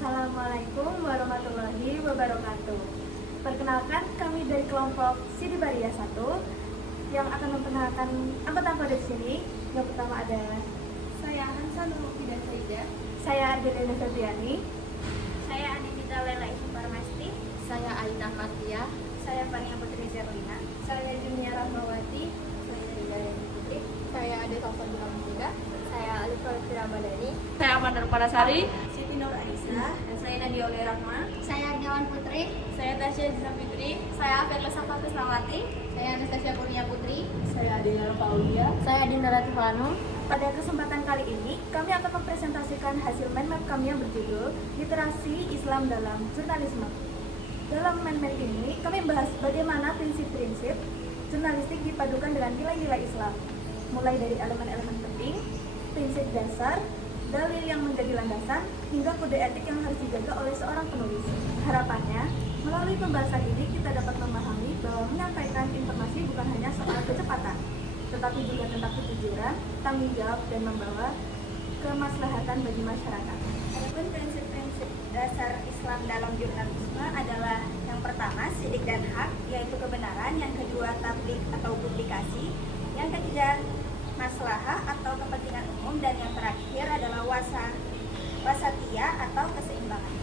Assalamualaikum warahmatullahi wabarakatuh. Perkenalkan, kami dari kelompok Sidi Baria 1 yang akan memperkenalkan anggota-anggota di sini. Yang pertama ada Saya Hansa Nurmufi dan Saida. saya Ardelina Febriani, Saya Anindita Lela Isu Parmasti. Saya Aina Fatia. Saya Fania Putri Zerlina. saya Junia Rahmawati, Saya Rida Dewi Putri. Saya Ade Taufan Muda. Saya Alif Fira Madani. Saya Amanda Palasari. Siti Nur Aisyah. Dan saya Nadia Oleh Rahma. Saya Arniawan Putri. Saya Tasya Jisa Fitri. Saya Firla Safa Krisnawati. Saya Anastasia Kurnia Putri. saya Adina Paulia. Saya Dinda Latifano. Pada kesempatan kali ini, kami akan mempresentasikan hasil mind map kami yang berjudul Literasi Islam dalam Jurnalisme. Dalam mind map ini, kami membahas bagaimana prinsip-prinsip jurnalistik dipadukan dengan nilai-nilai Islam, mulai dari elemen-elemen penting, prinsip dasar, dalil yang menjadi landasan, hingga kode etik yang harus dijaga oleh seorang penulis. Harapannya, melalui pembahasan ini kita dapat memahami bahwa menyampaikan informasi bukan hanya soal kecepatan, tetapi juga tentang kejujuran, tanggung jawab, dan membawa kemaslahatan bagi masyarakat. Adapun prinsip-prinsip dasar Islam dalam jurnalisme adalah yang pertama sidik dan hak, yaitu kebenaran. Yang kedua tablik atau publikasi. Yang ketiga maslahah atau kepentingan umum, dan yang terakhir adalah wasatiyah atau keseimbangan.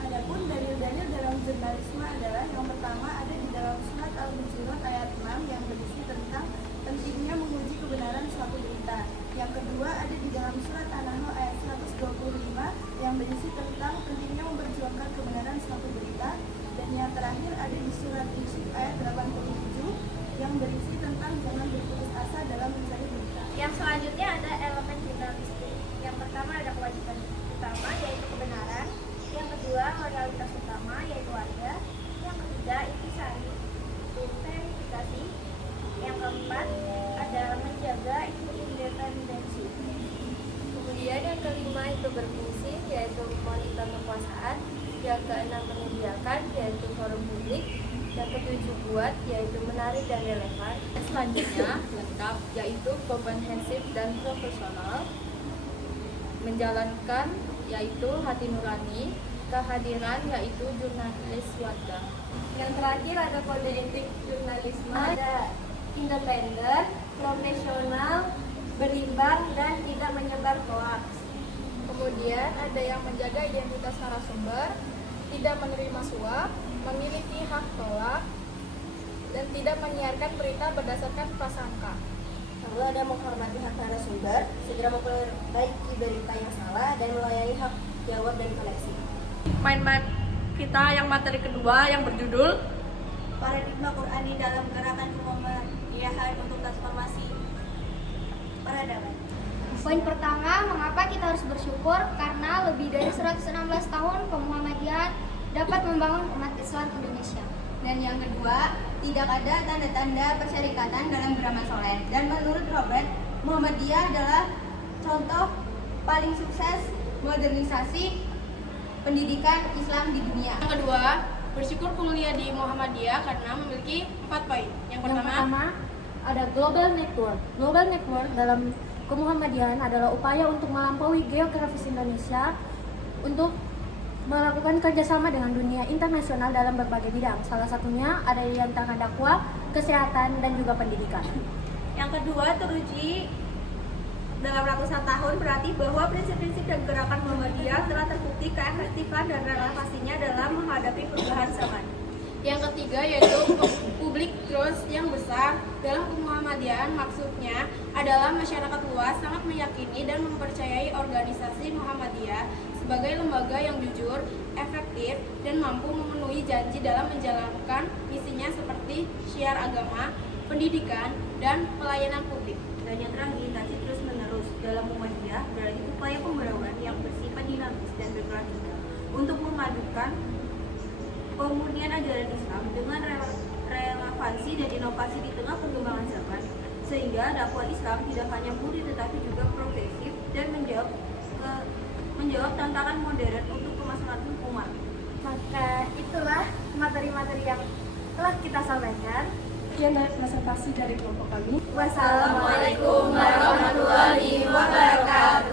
Adapun dalil-dalil dalam jurnalisme adalah yang pertama ada di dalam surat Al-Hujurat ayat 6 yang berisi tentang pentingnya menguji kebenaran suatu berita. Yang kedua ada di dalam surat An-Nahl ayat 125 yang berisi tentang pentingnya memperjuangkan kebenaran suatu berita. Dan yang terakhir ada di surat Yusuf ayat 87 yang berisi tentang jangan berputus asa dalam mencari berita. Yang selanjutnya ada elemen jurnalistik. Yang pertama ada kewajiban utama, yaitu kebenaran. Yang kedua loyalitas utama, yaitu warga. Yang ketiga intisari, itu verifikasi. Yang keempat ada menjaga independensi. Kemudian yang kelima itu berfungsi, yaitu monitor kekuasaan. Yang keenam menyediakan, yaitu forum publik. Yang ketujuh buat, yaitu menarik dan relevan. Selanjutnya lengkap, yaitu komprehensif dan profesional. Menjalankan, yaitu hati nurani. Kehadiran, yaitu jurnalis warga. Yang terakhir ada kode etik jurnalisme, ada independen, profesional, berimbang, dan tidak menyebar hoaks. Kemudian ada yang menjaga identitas narasumber, tidak menerima suap, memiliki hak tolak, dan tidak menyiarkan berita berdasarkan prasangka. Lalu ada menghormati hak narasumber, segera memperbaiki berita yang salah, dan melayani hak jawab dan koleksi. Mind map kita yang materi kedua yang berjudul Paradigma Qur'ani dalam gerakan Muhammadiyahan untuk transformasi peradaban. Poin pertama, mengapa kita harus bersyukur? Karena lebih dari 116 tahun kemuhammadiyahan dapat membangun umat Islam Indonesia. Dan yang kedua, tidak ada tanda-tanda persyarikatan dalam beramal soleh. Dan menurut Robert, Muhammadiyah adalah contoh paling sukses modernisasi pendidikan Islam di dunia. Yang kedua, bersyukur kuliah di Muhammadiyah karena memiliki 4 poin. Yang pertama ada Global Network. Global Network dalam kemuhammadiyahan adalah upaya untuk melampaui geografis Indonesia untuk melakukan kerjasama dengan dunia internasional dalam berbagai bidang. Salah satunya ada di antara dakwah, kesehatan, dan juga pendidikan. Yang kedua, teruji dalam ratusan tahun, berarti bahwa prinsip-prinsip dan gerakan Muhammadiyah telah terbukti keefektifan dan relevansinya dalam menghadapi perubahan zaman. Yang ketiga yaitu public trust yang besar dalam kemuhammadiyahan, maksudnya adalah masyarakat luas sangat meyakini dan mempercayai organisasi Muhammadiyah sebagai lembaga yang jujur, efektif, dan mampu memenuhi janji dalam menjalankan misinya seperti syiar agama, pendidikan, dan pelayanan publik. Dan yang terakhir, kaji terus menerus dalam Muhammadiyah berarti upaya pembaruan yang bersifat dinamis dan berkelanjutan untuk memadukan pemurnian ajaran Islam dengan relevansi dan inovasi di tengah perkembangan zaman, sehingga dakwah Islam tidak hanya murni tetapi juga progresif dan menjawab tantangan modern untuk kemaslahatan umat. Maka itulah materi-materi yang telah kita sampaikan. Sekian dari presentasi dari kelompok kami. Wassalamualaikum warahmatullahi wabarakatuh.